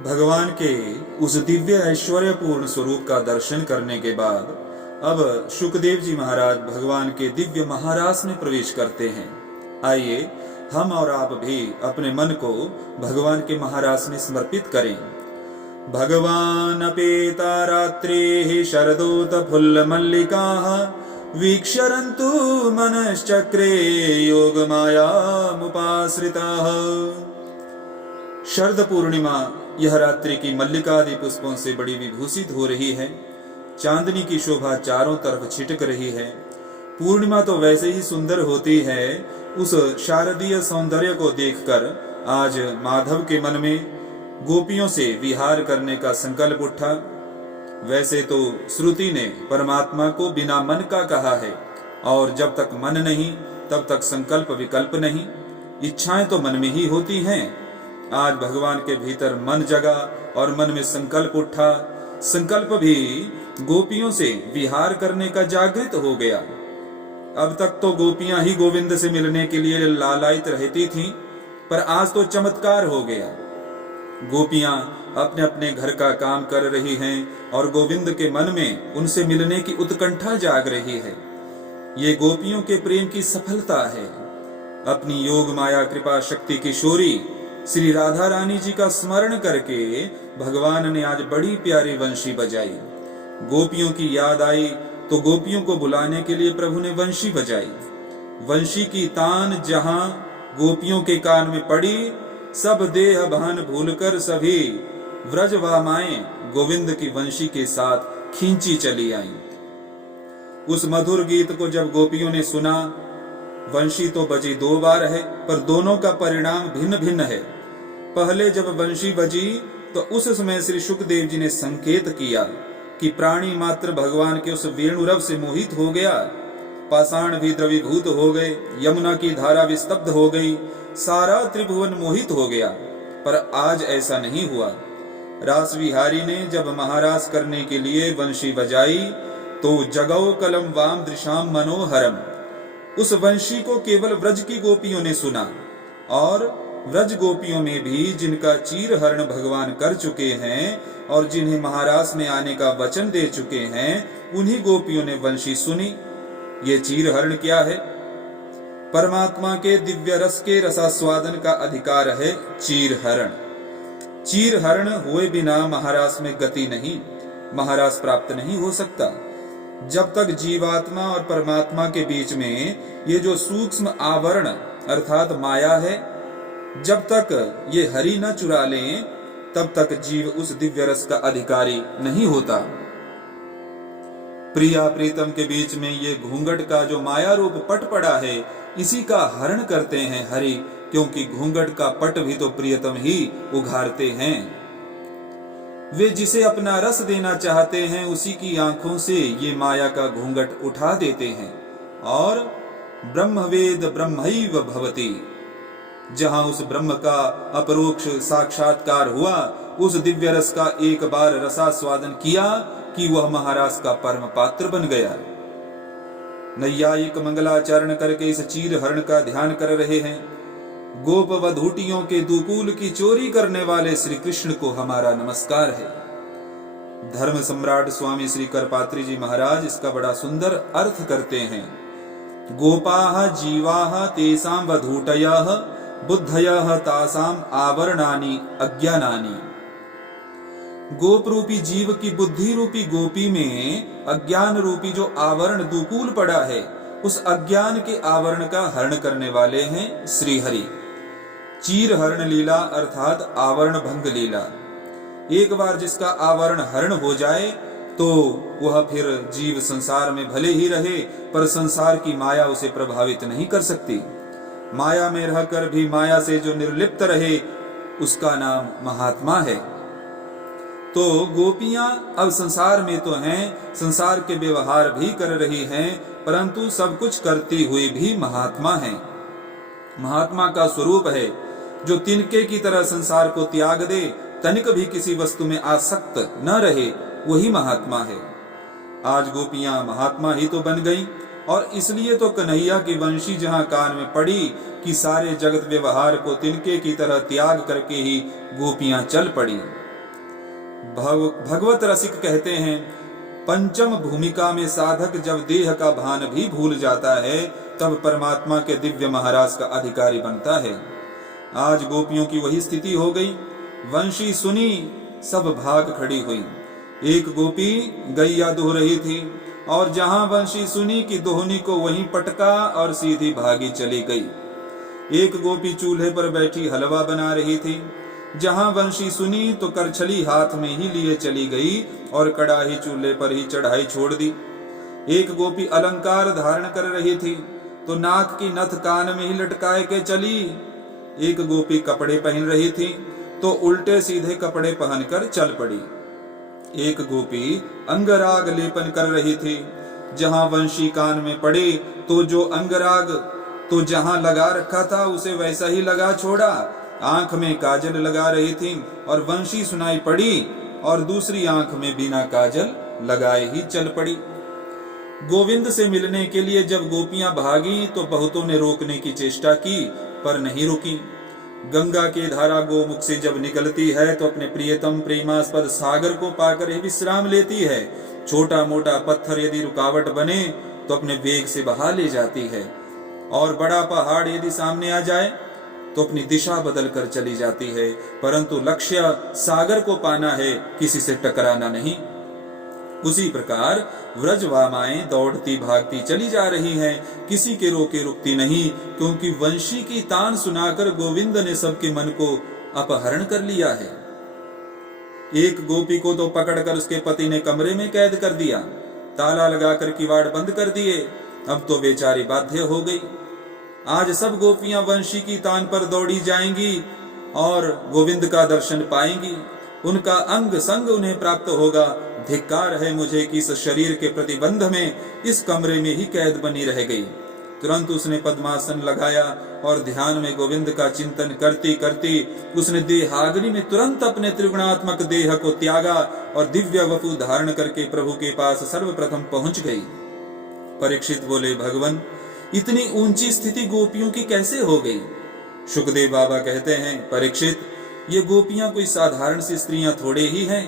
भगवान के उस दिव्य ऐश्वर्यपूर्ण स्वरूप का दर्शन करने के बाद अब शुकदेव जी महाराज भगवान के दिव्य महारास में प्रवेश करते हैं। आइए हम और आप भी अपने मन को भगवान के महारास में समर्पित करें। भगवान अपेता रात्रि शरदोत फुल्ल मल्लिका वीक्षरन्तु मनश्चक्रे योग माया मुपाश्रिताः। शरद पूर्णिमा यह रात्रि की मल्लिकादि पुष्पों से बड़ी विभूषित हो रही है। चांदनी की शोभा चारों तरफ छिटक रही है। पूर्णिमा तो वैसे ही सुंदर होती है। उस शारदीय सौंदर्य को देखकर आज माधव के मन में गोपियों से विहार करने का संकल्प उठा। वैसे तो श्रुति ने परमात्मा को बिना मन का कहा है, और जब तक मन नहीं तब तक संकल्प विकल्प नहीं। इच्छाएं तो मन में ही होती हैं। आज भगवान के भीतर मन जगा और मन में संकल्प उठा। संकल्प भी गोपियों से विहार करने का जागृत हो गया। अब तक तो गोपियां ही गोविंद से मिलने के लिए लालायित रहती थीं, पर आज तो चमत्कार हो गया। गोपियां अपने अपने घर का काम कर रही हैं और गोविंद के मन में उनसे मिलने की उत्कंठा जाग रही है। ये गोपियों के प्रेम की सफलता है। अपनी योग माया कृपा शक्ति किशोरी श्री राधा रानी जी का स्मरण करके भगवान ने आज बड़ी प्यारी वंशी बजाई। गोपियों की याद आई तो गोपियों को बुलाने के लिए प्रभु ने वंशी बजाई। वंशी की तान जहां गोपियों के कान में पड़ी, सब देह भान भूलकर सभी व्रजवामाएं गोविंद की वंशी के साथ खींची चली आईं। उस मधुर गीत को जब गोपियों ने सुना, वंशी तो बजी 2 बार है, पर दोनों का परिणाम भिन्न भिन्न है। पहले जब वंशी बजी तो उस समय श्री शुकदेव जी ने संकेत किया कि प्राणी मात्र भगवान के उस वेणुरव से मोहित हो गया। पाषाण भी द्रवीभूत हो गए, यमुना की धारा भी स्तब्ध हो गई, सारा त्रिभुवन मोहित हो गया। पर आज ऐसा नहीं हुआ। रास विहारी ने जब महारास करने के लिए वंशी बजाई तो जगौ कलम वाम दृशाम मनोहरम। उस वंशी को केवल व्रज की गोपियों ने सुना, और व्रज गोपियों में भी जिनका चीर हरण भगवान कर चुके हैं और जिन्हें महारास में आने का वचन दे चुके हैं, उन्हीं गोपियों ने वंशी सुनी। ये चीर हरण क्या है? परमात्मा के दिव्य रस के रसास्वादन का अधिकार है चीर हरण। चीर हरण हुए बिना महारास में गति नहीं, महारास प्राप्त नहीं हो सकता। जब तक जीवात्मा और परमात्मा के बीच में ये जो सूक्ष्म आवरण अर्थात माया है, जब तक ये हरि न चुरा लें, तब तक जीव उस दिव्य रस का अधिकारी नहीं होता। प्रिया प्रीतम के बीच में ये घूंघट का जो माया रूप पट पड़ा है, इसी का हरण करते हैं हरि, क्योंकि घूंघट का पट भी तो प्रियतम ही उघारते हैं। वे जिसे अपना रस देना चाहते हैं, उसी की आंखों से ये माया का घूंघट उठा देते हैं। और ब्रह्मवेद ब्रह्मैव भवति, जहां उस ब्रह्म का अपरोक्ष साक्षात्कार हुआ, उस दिव्य रस का एक बार रसास्वादन किया कि वह महाराज का परम पात्र बन गया। नैयायिक मंगलाचरण करके इस चीर हरण का ध्यान कर रहे हैं। गोप वधूटियों के दुकूल की चोरी करने वाले श्री कृष्ण को हमारा नमस्कार है। धर्म सम्राट स्वामी श्री करपात्री जी महाराज इसका बड़ा सुंदर अर्थ करते हैं। गोपाः जीवाः तेषां वधूटयः बुद्धयः तासाम आवरणानि अज्ञानानि। गोप रूपी जीव की बुद्धि रूपी गोपी में अज्ञान रूपी जो आवरण दुकूल पड़ा है, उस अज्ञान के आवरण का हरण करने वाले हैं श्री हरि। चीर हरण लीला अर्थात आवरण भंग लीला। एक बार जिसका आवरण हरण हो जाए तो वह फिर जीव संसार में भले ही रहे, पर संसार की माया उसे प्रभावित नहीं कर सकती। माया में रहकर भी माया से जो निर्लिप्त रहे, उसका नाम महात्मा है। तो गोपियां अब संसार में तो हैं, संसार के व्यवहार भी कर रही हैं, परंतु सब कुछ करती हुई भी महात्मा हैं। महात्मा का स्वरूप है जो तिनके की तरह संसार को त्याग दे, तनिक भी किसी वस्तु में आसक्त न रहे, वही महात्मा है। आज गोपियां महात्मा ही तो बन गई, और इसलिए तो कन्हैया की वंशी जहां कान में पड़ी कि सारे जगत व्यवहार को तिनके की तरह त्याग करके ही गोपियां चल पड़ी। भगवत रसिक कहते हैं, पंचम भूमिका में साधक जब देह का भान भी भूल जाता है तब परमात्मा के दिव्य महाराज का अधिकारी बनता है। आज गोपियों की वही स्थिति हो गई। वंशी सुनी, सब भाग खड़ी हुई। एक गोपी गैया दुह रही थी और जहां वंशी सुनी कि दोहनी को वहीं पटका और सीधी भागी चली गई। एक गोपी चूल्हे पर बैठी हलवा बना रही थी। जहां वंशी सुनी तो करछली हाथ में ही लिए चली गई और कड़ाही चूल्हे पर ही चढ़ाई छोड़ दी। एक गोपी अलंकार धारण कर रही थी तो नाक की नथ कान में ही लटकाए के चली। एक गोपी कपड़े पहन रही थी तो उल्टे सीधे कपड़े पहनकर चल पड़ी। एक गोपी अंगराग लेपन कर रही थी। जहां वंशी कान में पड़े तो जो अंगराग तो जहां लगा रखा था उसे वैसा ही लगा छोड़ा। आंख में काजल लगा रही थी और वंशी सुनाई पड़ी और दूसरी आंख में बिना काजल लगाए ही चल पड़ी। गोविंद से मिलने के लिए जब गोपियां भागी तो बहुतों ने रोकने की चेष्टा की पर नहीं रुकी। गंगा की धारा गोमुख से जब निकलती है तो अपने प्रियतम प्रेमास्पद सागर को पाकर ही विश्राम लेती है। छोटा मोटा पत्थर यदि रुकावट बने तो अपने वेग से बहा ले जाती है और बड़ा पहाड़ यदि सामने आ जाए तो अपनी दिशा बदल कर चली जाती है। परंतु लक्ष्य सागर को पाना है, किसी से टकराना नहीं। उसी प्रकार व्रजवामाएं दौड़ती भागती चली जा रही हैं, किसी के रोके रुकती नहीं, क्योंकि वंशी की तान सुनाकर गोविंद ने सबके मन को अपहरण कर लिया है। एक गोपी को तो पकड़कर उसके पति ने कमरे में कैद कर दिया, ताला लगाकर किवाड़ बंद कर दिए। अब तो बेचारी बाध्य हो गई। आज सब गोपियां वंशी की तान पर दौड़ी जाएंगी और गोविंद का दर्शन पाएंगी। उनका अंग संग उन्हें प्राप्त होगा। धिक्कार है मुझे कि इस शरीर के प्रतिबंध में इस कमरे में ही कैद बनी रह गई। तुरंत उसने पद्मासन लगाया और ध्यान में गोविंद का चिंतन करती करती उसने देहाग्नि में तुरंत अपने त्रिगुणात्मक देह को त्यागा और दिव्य वपु धारण करके प्रभु के पास सर्वप्रथम पहुंच गई। परीक्षित बोले, भगवन इतनी ऊंची स्थिति गोपियों की कैसे हो गई? शुकदेव बाबा कहते हैं, परीक्षित ये गोपियां कोई साधारण सी स्त्रियां थोड़े ही हैं।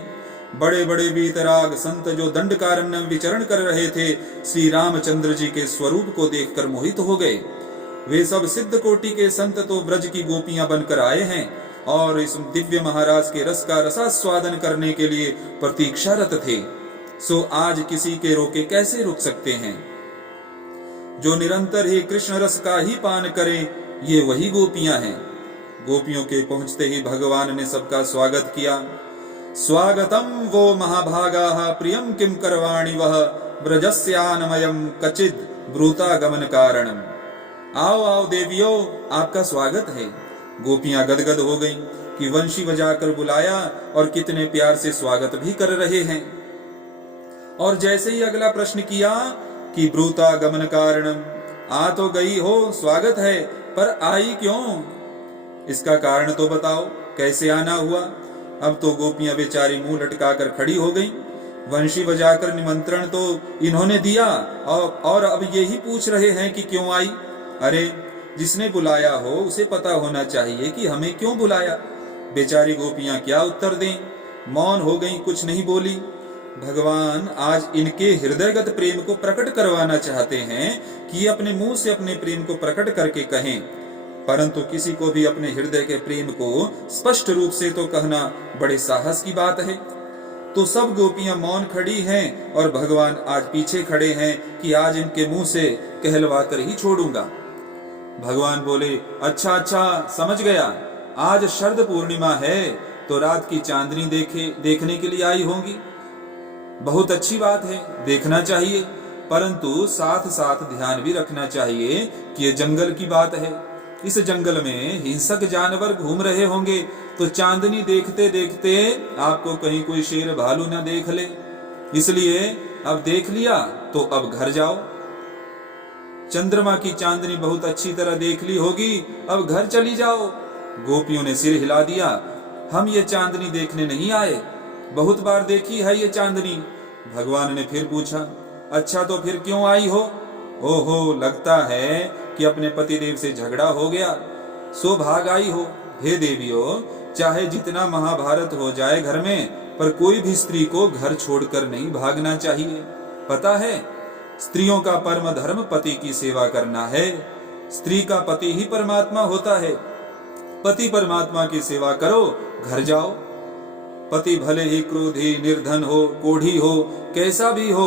बड़े बड़े वीतराग संत जो दंडकारण्य में विचरण कर रहे थे, श्री रामचंद्र जी के स्वरूप को देखकर मोहित हो गए। वे सब सिद्ध कोटि के संत तो ब्रज की गोपियां बनकर आए हैं और इस दिव्य महाराज के रस का रसास्वादन करने के लिए प्रतीक्षारत थे। सो आज किसी के रोके कैसे रुक सकते हैं? जो निरंतर ही कृष्ण रस का ही पान करें, ये वही गोपियां हैं। गोपियों के पहुंचते ही भगवान ने सबका स्वागत किया। स्वागतम वो महाभागाः प्रियम किम करवाणि वह ब्रजस्यानमयम कचिद ब्रूतागमन कारणम। आओ आओ देवियों, आपका स्वागत है। गोपियां गदगद हो गईं कि वंशी बजाकर बुलाया और कितने प्यार से स्वागत भी कर रहे हैं। और जैसे ही अगला प्रश्न किया कि ब्रूतागमन कारणम, आ तो गई हो, स्वागत है, पर आई क्यों? इसका कारण तो बताओ, कैसे आना हुआ? अब तो गोपियां बेचारी मुंह लटकाकर खड़ी हो गईं। वंशी बजाकर निमंत्रण तो इन्होंने दिया और अब यही पूछ रहे हैं कि क्यों आई। अरे जिसने बुलाया हो उसे पता होना चाहिए कि हमें क्यों बुलाया। बेचारी गोपियां क्या उत्तर दें, मौन हो गईं, कुछ नहीं बोली। भगवान आज इनके हृदयगत प्रेम को प्रकट करवाना चाहते हैं कि अपने मुंह से अपने प्रेम को प्रकट करके कहें, परंतु किसी को भी अपने हृदय के प्रेम को स्पष्ट रूप से तो कहना बड़े साहस की बात है। तो सब गोपियां मौन खड़ी हैं और भगवान आज पीछे खड़े हैं कि आज इनके मुंह से कहलवा कर ही छोड़ूंगा। भगवान बोले, अच्छा अच्छा, समझ गया, आज शरद पूर्णिमा है तो रात की चांदनी देखने के लिए आई होंगी। बहुत अच्छी बात है, देखना चाहिए, परंतु साथ साथ ध्यान भी रखना चाहिए कि ये जंगल की बात है। इस जंगल में हिंसक जानवर घूम रहे होंगे, तो चांदनी देखते देखते आपको कहीं कोई शेर भालू ना देख ले। इसलिए अब देख लिया तो अब घर जाओ। चंद्रमा की चांदनी बहुत अच्छी तरह देख ली होगी, अब घर चली जाओ। गोपियों ने सिर हिला दिया, हम ये चांदनी देखने नहीं आए, बहुत बार देखी है ये चांदनी। भगवान ने फिर पूछा, अच्छा तो फिर क्यों आई हो? ओहो, लगता है कि अपने पतिदेव से झगड़ा हो गया, सो भाग आई हो। हे देवियों, चाहे जितना महाभारत हो जाए घर में, पर कोई भी स्त्री को घर छोड़कर नहीं भागना चाहिए। पता है, स्त्रियों का परम धर्म पति की सेवा करना है। स्त्री का पति ही परमात्मा होता है। पति परमात्मा की सेवा करो, घर जाओ। पति भले ही क्रोधी, निर्धन हो, कोढ़ी हो, कैसा भी हो,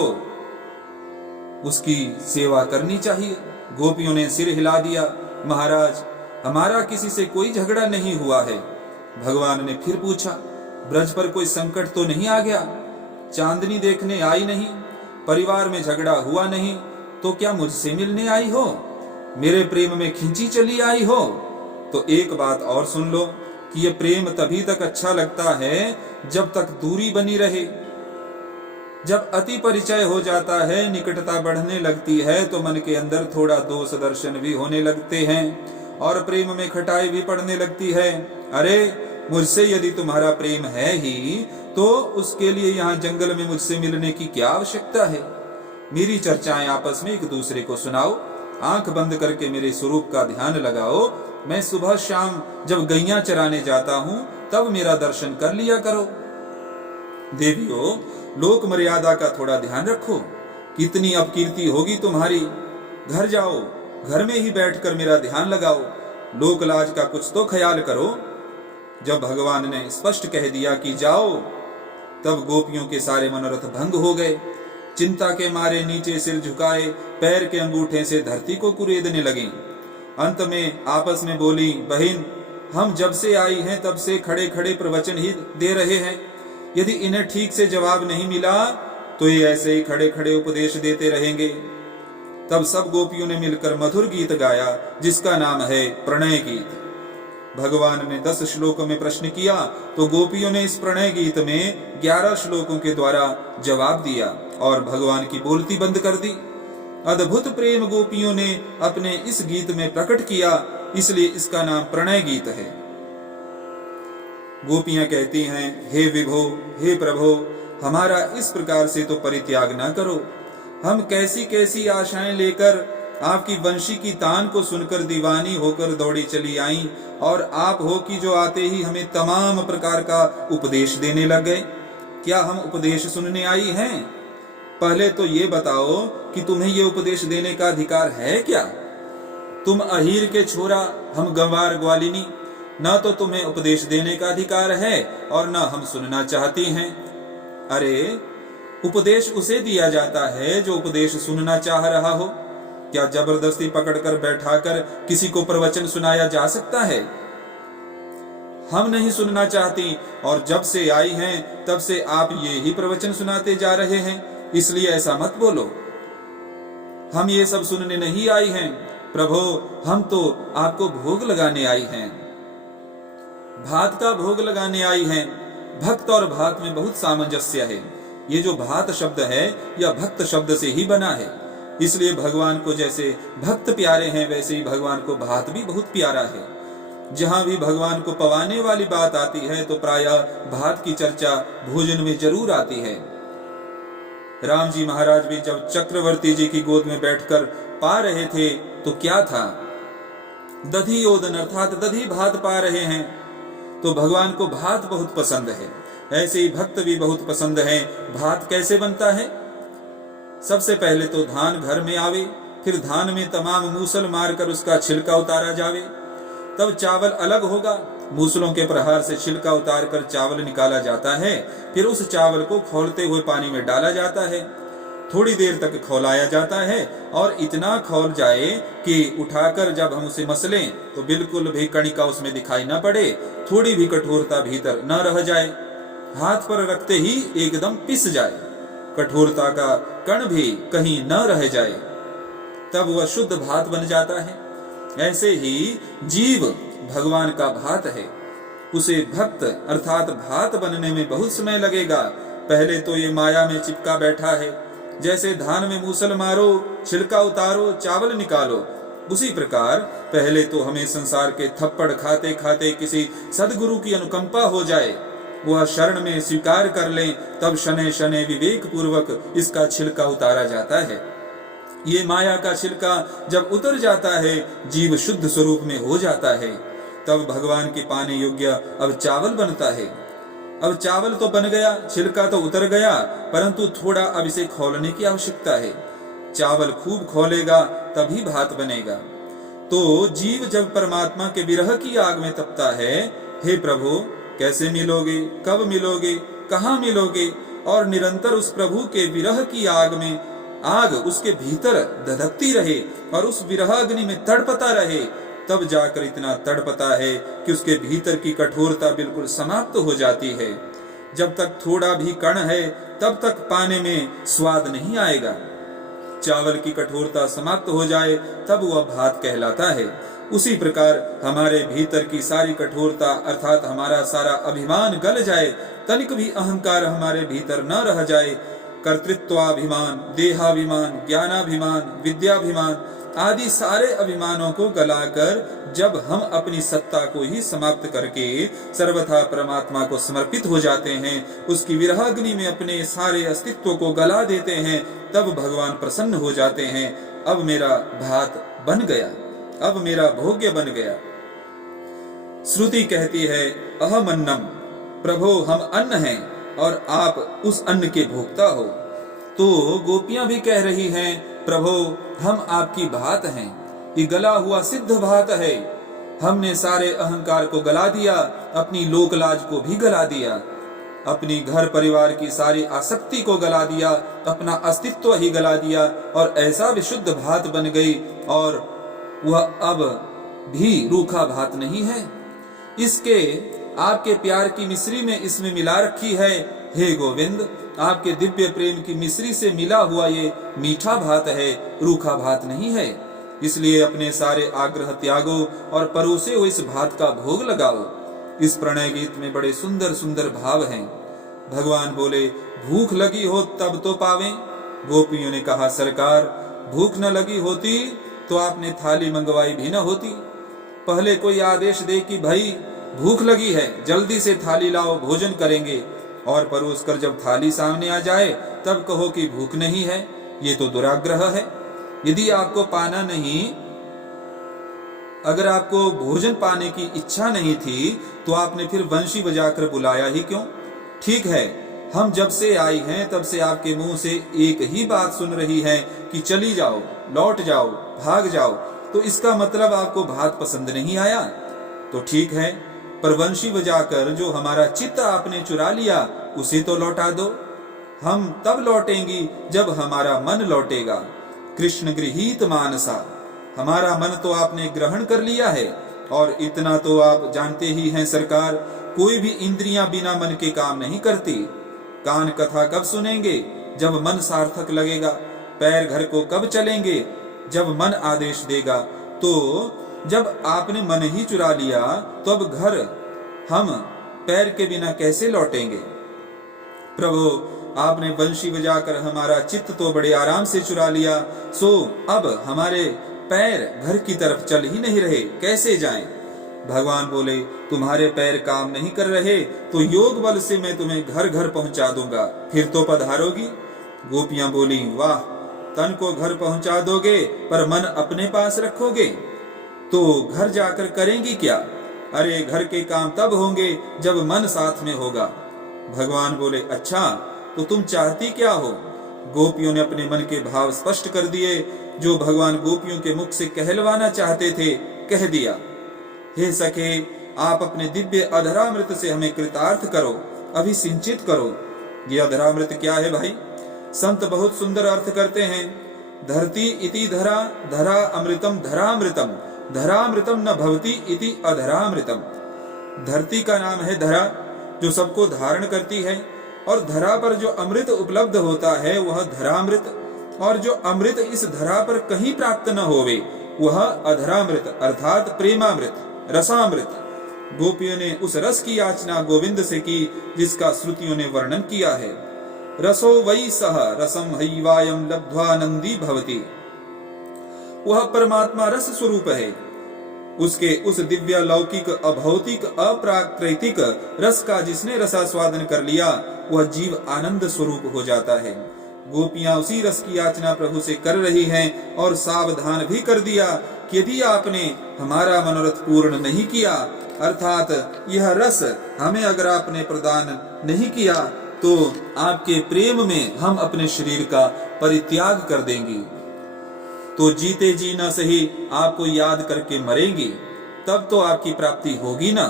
उसकी सेवा करनी चाहिए। गोपियों ने सिर हिला दिया, महाराज हमारा किसी से कोई झगड़ा नहीं हुआ है। भगवान ने फिर पूछा, ब्रज पर कोई संकट तो नहीं आ गया? चांदनी देखने आई नहीं, परिवार में झगड़ा हुआ नहीं, तो क्या मुझसे मिलने आई हो? मेरे प्रेम में खिंची चली आई हो? तो एक बात और सुन लो कि ये प्रेम तभी तक अच्छा लगता है जब तक दूरी बनी रहे। जब अति परिचय हो जाता है, निकटता बढ़ने लगती है, तो मन के अंदर थोड़ा दोष दर्शन भी होने लगते हैं और प्रेम में खटाई भी पड़ने लगती है। अरे मुझसे यदि तुम्हारा प्रेम है ही तो उसके लिए यहाँ जंगल में मुझसे मिलने की क्या आवश्यकता है? मेरी चर्चाएं आपस में एक दूसरे को सुनाओ, आंख बंद करके मेरे स्वरूप का ध्यान लगाओ। मैं सुबह शाम जब गैया चराने जाता हूँ तब मेरा दर्शन कर लिया करो। देवियों, लोक मर्यादा का थोड़ा ध्यान रखो, कितनी अपकीर्ति होगी तुम्हारी। घर जाओ, घर में ही बैठकर मेरा ध्यान लगाओ, लोक लाज का कुछ तो ख्याल करो। जब भगवान ने स्पष्ट कह दिया कि जाओ, तब गोपियों के सारे मनोरथ भंग हो गए। चिंता के मारे नीचे सिर झुकाए पैर के अंगूठे से धरती को कुरेदने लगी। अंत में आपस में बोली, बहन हम जब से आई हैं तब से खड़े खड़े प्रवचन ही दे रहे हैं, यदि इन्हें ठीक से जवाब नहीं मिला तो ये ऐसे ही खड़े खड़े उपदेश देते रहेंगे। तब सब गोपियों ने मिलकर मधुर गीत गाया जिसका नाम है प्रणय गीत। भगवान ने 10 श्लोकों में प्रश्न किया तो गोपियों ने इस प्रणय गीत में 11 श्लोकों के द्वारा जवाब दिया और भगवान की बोलती बंद कर दी। अद्भुत प्रेम गोपियों ने अपने इस गीत में प्रकट किया, इसलिए इसका नाम प्रणय गीत है। गोपियां कहती हैं, हे विभो, हे प्रभो, हमारा इस प्रकार से तो परित्याग न करो। हम कैसी कैसी आशाएं लेकर आपकी वंशी की तान को सुनकर दीवानी होकर दौड़ी चली आई, और आप हो कि जो आते ही हमें तमाम प्रकार का उपदेश देने लग गए। क्या हम उपदेश सुनने आई हैं? पहले तो ये बताओ कि तुम्हें ये उपदेश देने का अधिकार है क्या? तुम अहीर के छोरा, हम गंवार ग्वालिनी, न तो तुम्हें उपदेश देने का अधिकार है और न हम सुनना चाहती हैं। अरे उपदेश उसे दिया जाता है जो उपदेश सुनना चाह रहा हो। क्या जबरदस्ती पकड़कर बैठाकर किसी को प्रवचन सुनाया जा सकता है? हम नहीं सुनना चाहती और जब से आई हैं तब से आप ये ही प्रवचन सुनाते जा रहे हैं, इसलिए ऐसा मत बोलो। हम ये सब सुनने नहीं आई हैं प्रभो, हम तो आपको भोग लगाने आई हैं, भात का भोग लगाने आई हैं। भक्त और भात में बहुत सामंजस्य है। ये जो भात शब्द है यह भक्त शब्द से ही बना है, इसलिए भगवान को जैसे भक्त प्यारे हैं वैसे ही भगवान को भात भी बहुत प्यारा है। जहां भी भगवान को पवाने वाली बात आती है तो प्रायः भात की चर्चा भोजन में जरूर आती है। राम जी महाराज भी जब चक्रवर्ती जी की गोद में बैठकर पा रहे थे तो क्या था, दधी ओदन अर्थात दधी भात पा रहे हैं। तो भगवान को भात बहुत पसंद है, ऐसे ही भक्त भी बहुत पसंद है। भात कैसे बनता है? सबसे पहले तो धान घर में आवे, फिर धान में तमाम मूसल मारकर उसका छिलका उतारा जावे, तब चावल अलग होगा। मूसलों के प्रहार से छिलका उतारकर चावल निकाला जाता है, फिर उस चावल को खौलते हुए पानी में डाला जाता है, थोड़ी देर तक खौलाया जाता है और इतना खौल जाए कि उठाकर जब हम उसे मसलें तो बिल्कुल भी कणिका उसमें दिखाई न पड़े, थोड़ी भी कठोरता भीतर न रह जाए, हाथ पर रखते ही एकदम पिस जाए, कठोरता का कण भी कहीं न रह जाए, तब वह शुद्ध भात बन जाता है। ऐसे ही जीव भगवान का भात है, उसे भक्त अर्थात भात बनने में बहुत समय लगेगा। पहले तो ये माया में चिपका बैठा है, जैसे धान में मूसल मारो, छिलका उतारो, चावल निकालो, उसी प्रकार पहले तो हमें संसार के थप्पड़ खाते खाते किसी सदगुरु की अनुकंपा हो जाए, वह शरण में स्वीकार कर लें, तब शनै शनै विवेक पूर्वक इसका छिलका उतारा जाता है। ये माया का छिलका जब उतर जाता है, जीव शुद्ध स्वरूप में हो जाता है, तब भगवान के पाने योग्य अब चावल बनता है। अब चावल तो बन गया, छिलका तो उतर गया, परंतु थोड़ा अब इसे खौलने की आवश्यकता है। चावल खूब खौलेगा तभी भात बनेगा। तो जीव जब परमात्मा के विरह की आग में तपता है, हे प्रभु कैसे मिलोगे, कब मिलोगे, कहाँ मिलोगे, और निरंतर उस प्रभु के विरह की आग में आग उसके भीतर धधकती रहे और उस विरह अग्नि में तड़पता रहे, तब जाकर इतना तड़पता है कि उसके भीतर की कठोरता बिल्कुल समाप्त हो जाती है। जब तक थोड़ा भी कण है तब तक पाने में स्वाद नहीं आएगा। चावल की कठोरता समाप्त हो जाए तब वह भात कहलाता है। उसी प्रकार हमारे भीतर की सारी कठोरता अर्थात हमारा सारा अभिमान गल जाए, तनिक भी अहंकार हमारे भीतर न रह जाए, कर्तृत्वाभिमान, देहाभिमान, ज्ञानाभिमान, विद्याभिमान आदि सारे अभिमानों को गलाकर जब हम अपनी सत्ता को ही समाप्त करके सर्वथा परमात्मा को समर्पित हो जाते हैं, उसकी विरह अग्नि में अपने सारे अस्तित्व को गला देते हैं, तब भगवान प्रसन्न हो जाते हैं। अब मेरा भात बन गया, अब मेरा भोग्य बन गया। श्रुति कहती है अहम अन्नम, प्रभो हम अन्न हैं और आप उस अन्न के भोक्ता हो। तो गोपियां भी कह रही हैं प्रभो हम आपकी भात हैं, ये गला हुआ सिद्ध भात है। हमने सारे अहंकार को गला दिया, अपनी लोक लाज को भी गला दिया, अपनी घर परिवार की सारी आसक्ति को गला दिया, अपना अस्तित्व ही गला दिया और ऐसा विशुद्ध भात बन गई, और वह अब भी रूखा भात नहीं है। इसके आपके प्यार की मिश्री में इसमें मिला रखी है, हे गोविंद आपके दिव्य प्रेम की मिश्री से मिला हुआ ये मीठा भात है, रूखा भात नहीं है। इसलिए अपने सारे आग्रह त्यागो और परोसे हुए इस भात का भोग लगाओ। इस प्रणय गीत में बड़े सुंदर सुंदर भाव हैं। भगवान बोले भूख लगी हो तब तो पावें। गोपियों ने कहा सरकार भूख न लगी होती तो आपने थाली मंगवाई भी न होती। पहले कोई आदेश दे कि भाई भूख लगी है, जल्दी से थाली लाओ, भोजन करेंगे, और परोस कर जब थाली सामने आ जाए तब कहो कि भूख नहीं है, ये तो दुराग्रह है। यदि आपको पाना नहीं, अगर आपको भोजन पाने की इच्छा नहीं थी तो आपने फिर बंशी बजाकर बुलाया ही क्यों? ठीक है, हम जब से आई हैं तब से आपके मुंह से एक ही बात सुन रही है कि चली जाओ, लौट जाओ, भाग जाओ, तो इसका मतलब आपको भात पसंद नहीं आया। तो ठीक है, पर बंशी बजाकर जो हमारा चित्त आपने चुरा लिया उसे तो लौटा दो। हम तब लौटेंगी जब हमारा मन लौटेगा। कृष्ण गृहीत मानसा, हमारा मन तो आपने ग्रहण कर लिया है, और इतना तो आप जानते ही हैं सरकार, कोई भी इंद्रियां बिना मन के काम नहीं करती। कान कथा कब सुनेंगे? जब मन सार्थक लगेगा। पैर घर को कब चलेंगे? जब मन आदेश देगा। तो जब आपने मन ही चुरा लिया तो अब घर हम पैर के बिना कैसे लौटेंगे? प्रभु आपने बंशी बजाकर हमारा चित्त तो बड़े आराम से चुरा लिया, सो अब हमारे पैर घर की तरफ चल ही नहीं रहे, कैसे जाएं? भगवान बोले तुम्हारे पैर काम नहीं कर रहे तो योग बल से मैं तुम्हें घर घर पहुंचा दूंगा, फिर तो पधारोगी। गोपियां बोली वाह, तन को घर पहुंचा दोगे पर मन अपने पास रखोगे, तो घर जाकर करेंगी क्या? अरे घर के काम तब होंगे जब मन साथ में होगा। भगवान बोले अच्छा, तो तुम चाहती क्या हो? गोपियों ने अपने मन के भाव स्पष्ट कर दिए, जो भगवान गोपियों के मुख से कहलवाना चाहते थे कह दिया। हे सखे, आप अपने दिव्य अधरामृत से हमें कृतार्थ करो, अभी सिंचित करो। ये अधरामृत क्या है भाई? संत बहुत सुंदर अर्थ करते हैं। धरती इति धरा, धरा अमृतम धरामृतम, धरामृतम न भवती इति अधरामृतम। धरती का नाम है धरा, जो सबको धारण करती है, और धरा पर जो अमृत उपलब्ध होता है वह धरामृत, और जो अमृत इस धरा पर कहीं प्राप्त न होवे वह अधरामृत अर्थात प्रेमामृत, रसामृत। गोपियों ने उस रस की याचना गोविंद से की जिसका श्रुतियों ने वर्णन किया है। रसो वै सह रसम हैवायम लब्ध्वा नंदी भवति। वह परमात्मा रस स्वरूप है। उसके उस दिव्य लौकिक अभौतिक अप्राकृतिक रस का जिसने रसास्वादन कर लिया वह जीव आनंद स्वरूप हो जाता है। गोपियां उसी रस की याचना प्रभु से कर रही हैं और सावधान भी कर दिया कि यदि आपने हमारा मनोरथ पूर्ण नहीं किया, अर्थात यह रस हमें अगर आपने प्रदान नहीं किया, तो आपके प्रेम में हम अपने शरीर का परित्याग कर देंगे। तो जीते जी न सही आपको याद करके मरेंगे, तब तो आपकी प्राप्ति होगी ना।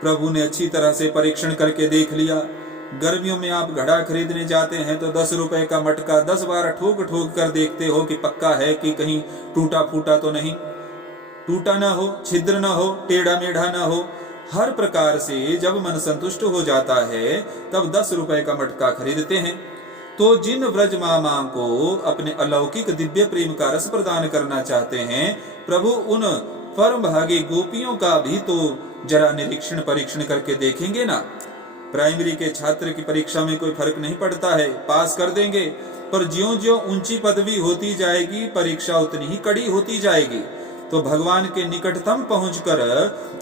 प्रभु ने अच्छी तरह से परीक्षण करके देख लिया। गर्मियों में आप घड़ा खरीदने जाते हैं तो 10 रुपए का मटका 10 बार ठोक ठोक कर देखते हो कि पक्का है, कि कहीं टूटा फूटा तो नहीं, टूटा ना हो, छिद्र ना हो, टेढ़ा मेढ़ा ना हो। हर प्रकार से जब मन संतुष्ट हो जाता है तब 10 रुपए का मटका खरीदते हैं। तो जिन व्रज मामा को अपने अलौकिक दिव्य प्रेम का रस प्रदान करना चाहते हैं, प्रभु उन परम भागी गोपियों का भी तो जरा निरीक्षण परीक्षण करके देखेंगे ना। प्राइमरी के छात्र की परीक्षा में कोई फर्क नहीं पड़ता है, पास कर देंगे, पर ज्यों-ज्यों ऊंची पदवी होती जाएगी परीक्षा उतनी ही कड़ी होती जाएगी। तो भगवान के निकटतम पहुंचकर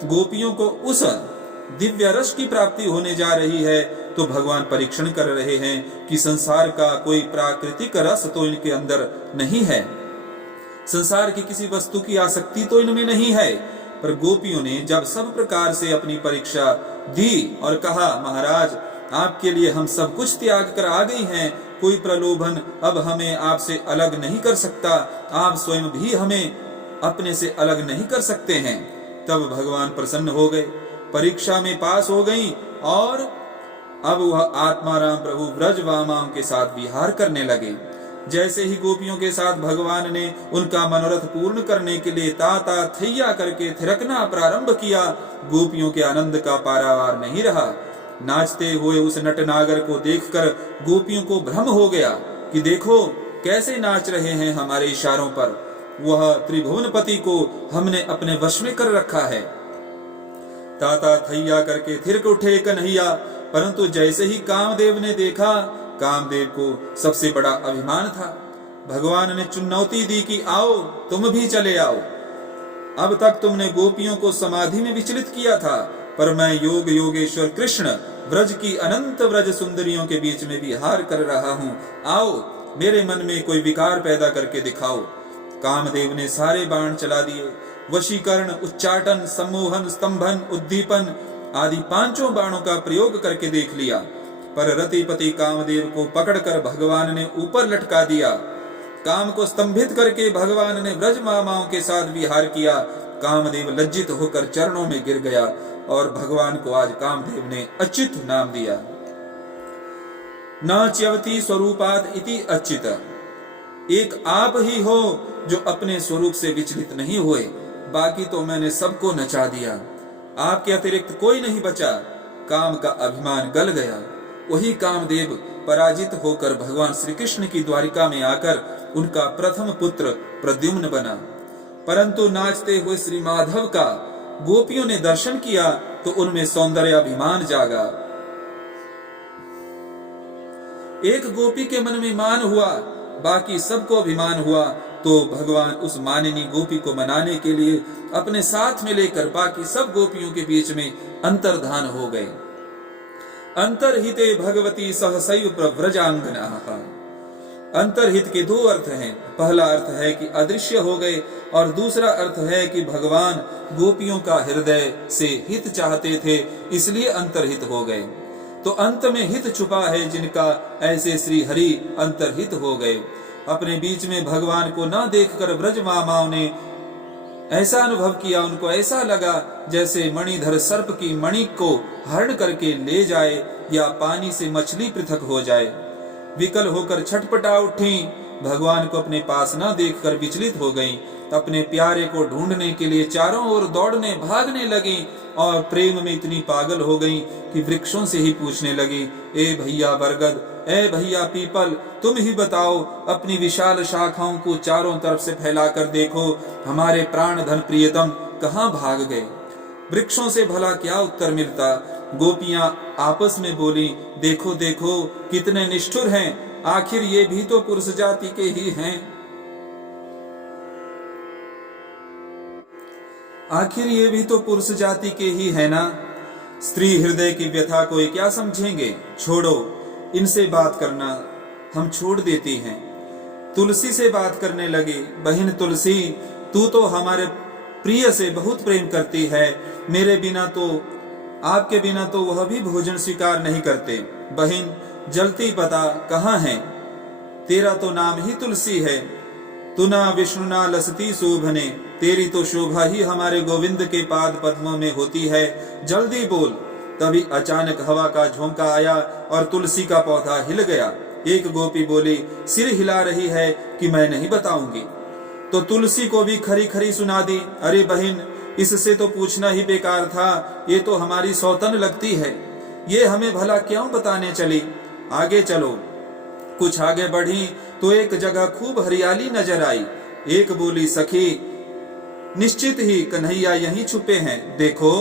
गोपियों को उस दिव्य रस की प्राप्ति होने जा रही है, तो भगवान परीक्षण कर रहे हैं कि संसार का कोई प्राकृतिक रस तो इनके अंदर नहीं है, संसार की किसी वस्तु की आसक्ति तो इनमें नहीं है। पर गोपियों ने जब सब प्रकार से अपनी परीक्षा दी और कहा, महाराज आपके लिए हम सब कुछ त्याग कर आ गई हैं, कोई प्रलोभन अब हमें आपसे अलग नहीं कर सकता, आप स्वयं भी हमें अपने से अलग नहीं कर सकते हैं। तब भगवान प्रसन्न हो गए, परीक्षा में पास हो गई और अब वह आत्माराम प्रभु ब्रज वामाओं के साथ विहार करने लगे। जैसे ही गोपियों के साथ भगवान ने उनका मनोरथ पूर्ण करने के लिए ताता थैया करके थिरकना प्रारंभ किया, गोपियों के आनंद का पारावार नहीं रहा। नाचते हुए उस नटनागर को देखकर गोपियों को भ्रम हो गया कि देखो कैसे नाच रहे हैं हमारे इशारों पर, वह त्रिभुवनपति को हमने अपने वश में कर रखा है। ताता थैया करके थिरक उठे कन्हैया, परंतु जैसे ही कामदेव ने देखा, कामदेव को सबसे बड़ा अभिमान था। भगवान ने चुनौती दी कि आओ तुम भी चले आओ, अब तक तुमने गोपियों को समाधि में विचलित किया था, पर मैं योग योगेश्वर कृष्ण ब्रज की अनंत ब्रज सुंदरियों के बीच में विहार कर रहा हूँ, आओ मेरे मन में कोई विकार पैदा करके दिखाओ। कामदेव ने सारे बाण चला दिए, वशीकरण, उच्चाटन, सम्मोहन, स्तंभन, उद्दीपन आदि 5 बाणों का प्रयोग करके देख लिया, पर रतिपति कामदेव को पकड़कर भगवान ने ऊपर लटका दिया। काम को स्तंभित करके भगवान ने ब्रज मामाओं के साथ विहार किया। कामदेव लज्जित होकर चरणों में गिर गया और भगवान को आज कामदेव ने अच्युत नाम दिया। न च्यवति स्वरूपात् इति अच्युत, एक आप ही हो जो अपने स्वरूप से विचलित नहीं हुए, बाकी तो मैंने सबको नचा दिया, आपके अतिरिक्त कोई नहीं बचा। काम का अभिमान गल गया। वही कामदेव पराजित होकर भगवान श्री कृष्ण की द्वारिका में आकर उनका प्रथम पुत्र प्रद्युम्न बना। परंतु नाचते हुए श्री माधव का गोपियों ने दर्शन किया तो उनमें सौंदर्याभिमान जागा। एक गोपी के मन में मान हुआ, बाकी सबको अभिमान हुआ, तो भगवान उस मानिनी गोपी को मनाने के लिए अपने साथ में लेकर बाकी सब गोपियों के बीच में अंतर्धान हो गए। अंतर्हिते भगवती सहसैव प्रव्रजांगनाः। अंतर्हित के 2 अर्थ हैं। पहला अर्थ है कि अदृश्य हो गए और दूसरा अर्थ है कि भगवान गोपियों का हृदय से हित चाहते थे, इसलिए अंतर्हित हो गए। तो अंत में हित छुपा है जिनका, ऐसे श्री हरि अंतर्हित हो गए। अपने बीच में भगवान को न देखकर ब्रज मामाओं ने ऐसा अनुभव किया, उनको ऐसा लगा जैसे मणिधर सर्प की मणि को हरण करके ले जाए या पानी से मछली पृथक हो जाए। विकल होकर छटपटा उठी, भगवान को अपने पास न देखकर विचलित हो गईं, अपने प्यारे को ढूंढने के लिए चारों ओर दौड़ने भागने लगी और प्रेम में इतनी पागल हो गईं कि वृक्षों से ही पूछने लगी, ए भैया बरगद, ए भैया पीपल, तुम ही बताओ, अपनी विशाल शाखाओं को चारों तरफ से फैलाकर देखो, हमारे प्राण धन प्रियतम कहाँ भाग गए। वृक्षों से भला क्या उत्तर मिलता। गोपियां आपस में बोली, देखो देखो कितने निष्ठुर हैं, आखिर ये भी तो पुरुष जाति के ही हैं, आखिर ये भी तो पुरुष जाति के ही है ना। स्त्री हृदय की व्यथा को क्या समझेंगे, छोड़ो, इनसे बात करना हम छोड़ देती हैं। तुलसी से बात करने लगी, बहन तुलसी, तू तो हमारे प्रिय से बहुत प्रेम करती है, मेरे बिना तो, आपके बिना तो वह भी भोजन स्वीकार नहीं करते। बहन जलती पता कहाँ है? तेरा तो नाम ही तुलसी है। तुना विष्णुना लसती शोभने, तेरी तो शोभा ही हमारे गोविंद के पाद पद्मों में होती है, जल्दी बोल। तभी अचानक हवा का झोंका आया और तुलसी का पौधा हिल गया। एक गोपी बोली, सिर हिला रही है कि मैं नहीं बताऊंगी। तो तुलसी को भी खरी खरी सुना दी, अरे बहन, इससे तो पूछना ही बेकार था, ये तो हमारी सौतन लगती है, ये हमें भला क्यों बताने चली? आगे चलो। कुछ आगे बढ़ी तो एक जगह खूब हरियाली नजर आई। एक बोली, सखी, निश्चित ही कन्हैया यहीं छुपे हैं। देखो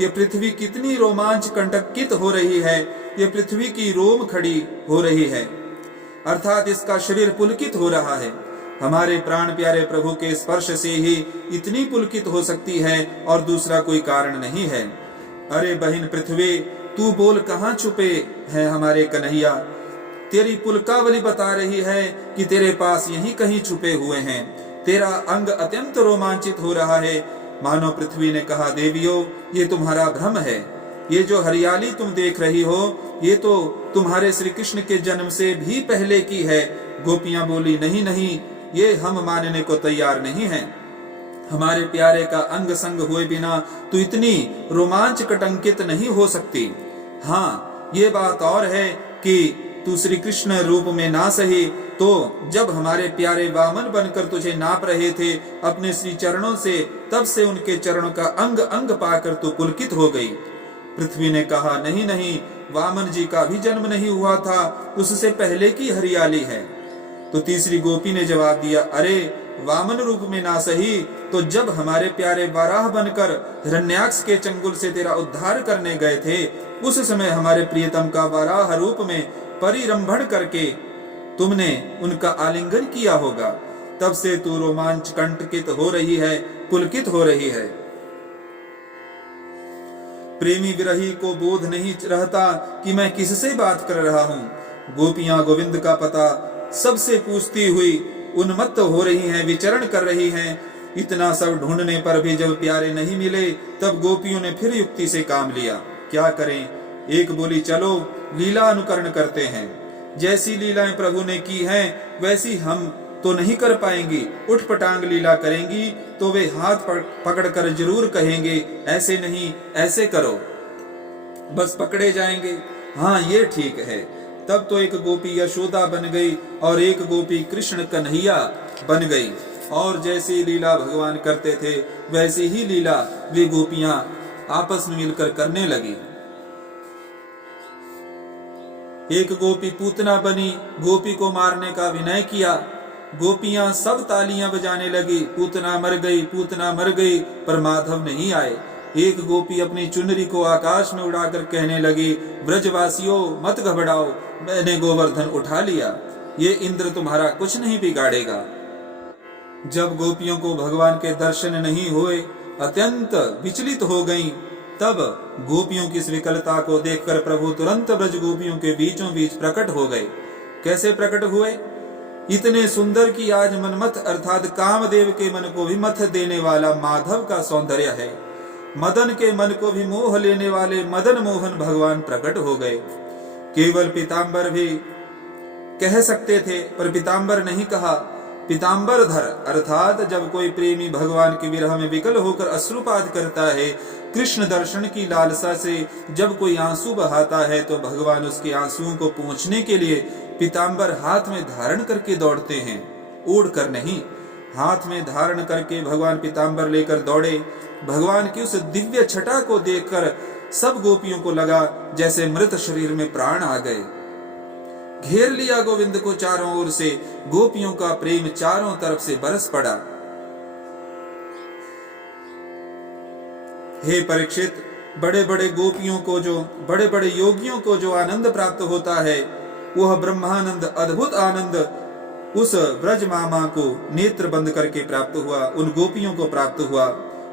ये पृथ्वी कितनी रोमांच कंटकित हो रही है, ये पृथ्वी की रोम खड़ी हो रही है, अर्थात इसका शरीर पुलकित हो रहा है। हमारे प्राण प्यारे प्रभु के स्पर्श से ही इतनी पुलकित हो सकती है और दूसरा कोई कारण नहीं है। अरे बहन पृथ्वी, तू बोल, कहाँ छुपे हैं हमारे कन्हैया? तेरी पुलकावली बता रही है कि तेरे पास यहीं कहीं छुपे हुए हैं। तेरा अंग अत्यंत रोमांचित हो रहा है। मानो पृथ्वी ने कहा, देवियों, ये तुम्हारा भ्रम है, ये जो हरियाली तुम देख रही हो ये तो तुम्हारे श्री कृष्ण के जन्म से भी पहले की है। गोपियां बोली, नहीं नहीं, ये हम मानने को तैयार नहीं हैं। हमारे प्यारे का अंग संग हुए बिना तू इतनी रोमांच कटंकित नहीं हो सकती। हाँ, ये बात और है कि तू श्री कृष्ण रूप में ना सही तो जब हमारे प्यारे वामन बनकर तुझे नाप रहे थे अपने श्री चरणों से, तब से उनके चरणों का अंग अंग पाकर तू पुलकित हो गई। पृथ्वी ने कहा, नहीं नहीं, वामन जी का भी जन्म नहीं हुआ था, उससे पहले की हरियाली है। तो तीसरी गोपी ने जवाब दिया, अरे वामन रूप में ना सही तो जब हमारे प्यारे बाराह बनकर हिरण्याक्ष के चंगुल से तेरा उद्धार करने गए थे, उस समय हमारे प्रियतम का बाराह रूप में परिरंभण करके तुमने उनका आलिंगन किया होगा। तब से तू रोमांच कंटकित हो रही है, पुलकित हो रही है। प्रेमी विरही को बोध नहीं रहता कि मैं किससे बात कर रहा हूँ। गोपियां गोविंद का पता सबसे पूछती हुई उन्मत्त हो रही हैं, विचरण कर रही हैं। इतना सब ढूंढने पर भी जब प्यारे नहीं मिले, तब गोपियों ने फिर युक्ति से काम लिया। क्या करें? एक बोली, चलो लीला अनुकरण करते हैं। जैसी लीलाएं प्रभु ने की हैं वैसी हम तो नहीं कर पाएंगी। उठपटांग लीला करेंगी तो वे हाथ पकड़कर जरूर कहेंगे, ऐसे नहीं ऐसे करो, बस पकड़े जाएंगे। हाँ, ये ठीक है। तब तो एक गोपी यशोदा बन गई और एक गोपी कृष्ण कन्हैया बन गई, और जैसी लीला भगवान करते थे वैसी ही लीला वे गोपियां आपस में मिलकर करने लगी। एक गोपी पूतना बनी, गोपी को मारने का विनय किया। गोपियां सब तालियां बजाने लगी, पूतना मर गई, पूतना मर गई, पर माधव नहीं आए। एक गोपी अपनी चुनरी को आकाश में उड़ाकर कहने लगी, ब्रजवासियों मत घबराओ, मैंने गोवर्धन उठा लिया, ये इंद्र तुम्हारा कुछ नहीं बिगाड़ेगा। जब गोपियों को भगवान के दर्शन नहीं हुए, अत्यंत विचलित हो गईं, तब गोपियों की इस विकलता को देखकर प्रभु तुरंत ब्रज गोपियों के बीचों बीच प्रकट हो गए। कैसे प्रकट हुए? इतने सुंदर की आज मनमथ अर्थात कामदेव के मन को भी मथ देने वाला माधव का सौंदर्य है। मदन के मन को भी मोह लेने वाले मदन मोहन भगवान प्रकट हो गए। केवल पीतांबर भी कह सकते थे, पर पीतांबर नहीं कहा। पीतांबर धर अर्थात जब कोई प्रेमी भगवान के विरह में विकल होकर अश्रुपात करता है, कृष्ण दर्शन की लालसा से जब कोई आंसू बहाता है, तो भगवान उसके आंसुओं को पोंछने के लिए पीतांबर हाथ में धारण करके दौड़ते हैं, ओढ़ कर नहीं। हाथ में धारण करके भगवान पीतांबर लेकर दौड़े। भगवान की उस दिव्य छटा को देखकर सब गोपियों को लगा जैसे मृत शरीर में प्राण आ गए। घेर लिया गोविंद को चारों ओर से, गोपियों का प्रेम चारों तरफ से बरस पड़ा। हे परीक्षित, बड़े बड़े गोपियों को जो, बड़े बड़े योगियों को जो आनंद प्राप्त होता है, वह ब्रह्मानंद, अद्भुत आनंद उस ब्रज मामा को नेत्र बंद करके प्राप्त हुआ, उन गोपियों को प्राप्त हुआ।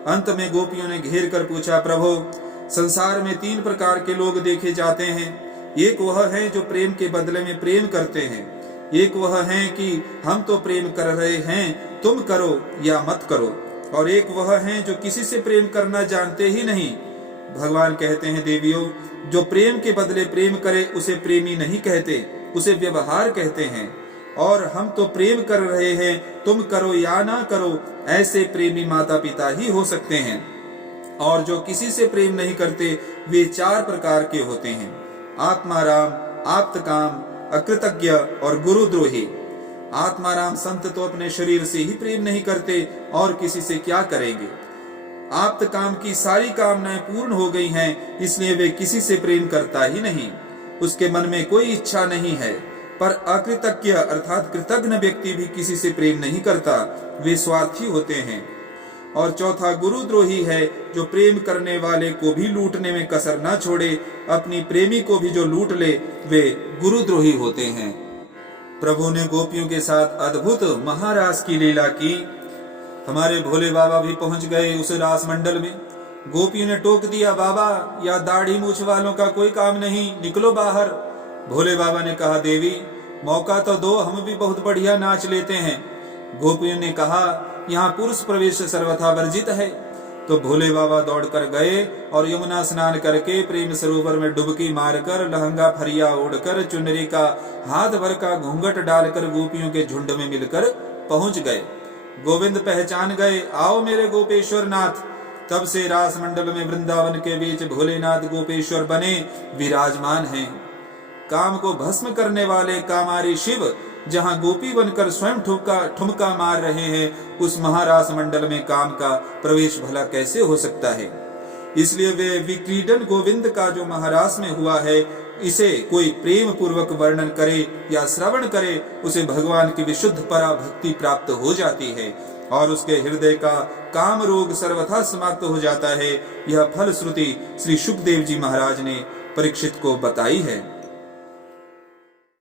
अंत में गोपियों ने घेर कर पूछा, प्रभु, संसार में 3 प्रकार के लोग देखे जाते हैं। एक वह है जो प्रेम के बदले में प्रेम करते हैं, एक वह है कि हम तो प्रेम कर रहे हैं, तुम करो या मत करो, और एक वह है जो किसी से प्रेम करना जानते ही नहीं। भगवान कहते हैं, देवियों, जो प्रेम के बदले प्रेम करे उसे प्रेमी नहीं कहते, उसे व्यवहार कहते हैं। और हम तो प्रेम कर रहे हैं, तुम करो या ना करो, ऐसे प्रेमी माता पिता ही हो सकते हैं। और जो किसी से प्रेम नहीं करते वे 4 प्रकार के होते हैं: आत्माराम, आप्तकाम, अकृतज्ञ और गुरुद्रोही। आत्माराम संत तो अपने शरीर से ही प्रेम नहीं करते और किसी से क्या करेंगे। आप्तकाम की सारी कामनाएं पूर्ण हो गई हैं, इसलिए वे किसी से प्रेम करता ही नहीं, उसके मन में कोई इच्छा नहीं है। पर अकृतज्ञ अर्थात कृतज्ञ व्यक्ति भी किसी से प्रेम नहीं करता, वे स्वार्थी होते हैं। और चौथा गुरुद्रोही है, जो प्रेम करने वाले को भी लूटने में कसर न छोड़े, अपनी प्रेमी को भी जो लूट ले, वे गुरुद्रोही होते हैं। प्रभु ने गोपियों के साथ अद्भुत महारास की लीला की। हमारे भोले बाबा भी पहुंच गए उस रास मंडल में। गोपियों ने टोक दिया, बाबा या दाढ़ी मूछ वालों का कोई काम नहीं, निकलो बाहर। भोले बाबा ने कहा, देवी मौका तो दो, हम भी बहुत बढ़िया नाच लेते हैं। गोपियों ने कहा, यहाँ पुरुष प्रवेश सर्वथा वर्जित है। तो भोले बाबा दौड़कर गए और यमुना स्नान करके प्रेम सरोवर में डुबकी मारकर, लहंगा फरिया ओढ़कर, चुनरी का हाथ भर का घूंघट डालकर गोपियों के झुंड में मिलकर पहुंच गए। गोविंद पहचान गए, आओ मेरे गोपेश्वर नाथ। तब से रास मंडल में वृंदावन के बीच भोलेनाथ गोपेश्वर बने विराजमान हैं। काम को भस्म करने वाले कामारी शिव जहां गोपी बनकर स्वयं ठुमका मार रहे हैं, उस महारास मंडल में काम का प्रवेश भला कैसे हो सकता है। इसलिए वे विक्रीडन गोविंद का जो महारास में हुआ है, इसे कोई प्रेम पूर्वक वर्णन करे या श्रवण करे, उसे भगवान की विशुद्ध परा भक्ति प्राप्त हो जाती है और उसके हृदय का काम रोग सर्वथा समाप्त हो जाता है। यह फलश्रुति श्री सुखदेव जी महाराज ने परीक्षित को बताई है।